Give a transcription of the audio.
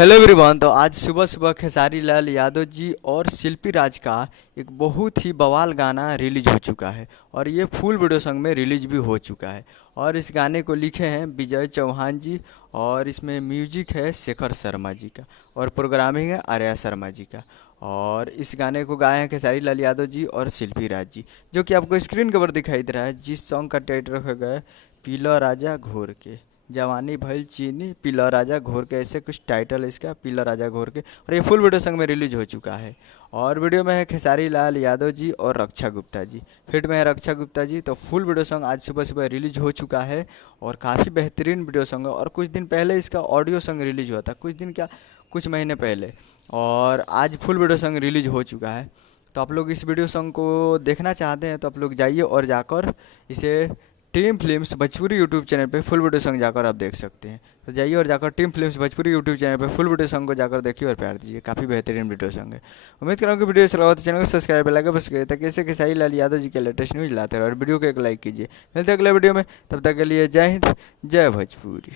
Hello everyone. तो आज सुबह सुबह खेसारी लाल यादव जी और शिल्पी राज का एक बहुत ही बवाल गाना रिलीज हो चुका है और ये फुल वीडियो सॉन्ग में रिलीज भी हो चुका है। और इस गाने को लिखे हैं विजय चौहान जी और इसमें म्यूजिक है शेखर शर्मा जी का और प्रोग्रामिंग है आर्या शर्मा जी का। और इस गाने को गाए हैं खेसारी लाल यादव जी और शिल्पी राज जी, जो कि आपको स्क्रीन कवर दिखाई दे रहा है। जिस सॉन्ग का टाइटल रखा गया है पीला राजा घोर के, जवानी भइल चीनी पीला राजा घोर के, ऐसे कुछ टाइटल है इसका, पीला राजा घोर के। और ये फुल वीडियो सॉन्ग में रिलीज हो चुका है। और वीडियो में है खेसारी लाल यादव जी और रक्षा गुप्ता जी, फिट में है रक्षा गुप्ता जी। तो फुल वीडियो सॉन्ग आज सुबह सुबह रिलीज हो चुका है और काफ़ी बेहतरीन वीडियो सॉन्ग है। और कुछ दिन पहले इसका ऑडियो सॉन्ग रिलीज हुआ था, कुछ दिन क्या कुछ महीने पहले, और आज फुल वीडियो सॉन्ग रिलीज हो चुका है। तो आप लोग इस वीडियो सॉन्ग को देखना चाहते हैं तो आप लोग जाइए और जाकर इसे team films Bhojpuri YouTube channel पे फुल वीडियो सॉन्ग जाकर आप देख सकते हैं। तो जाइए और जाकर team films Bhojpuri YouTube channel पे फुल वीडियो सॉन्ग को जाकर देखिए और प्यार दीजिए। काफ़ी बेहतरीन वीडियो सॉन्ग है। उम्मीद करूँ कि वीडियो अच्छा लगा तो चैनल को सब्सक्राइब लगा बस ताकि ऐसे खेसारी लाल यादव जी के लेटेस्ट न्यूज़ लाते रहे और वीडियो को एक लाइक कीजिए। मिलते हैं अगले वीडियो में, तब तक के लिए जय हिंद जय भोजपुरी।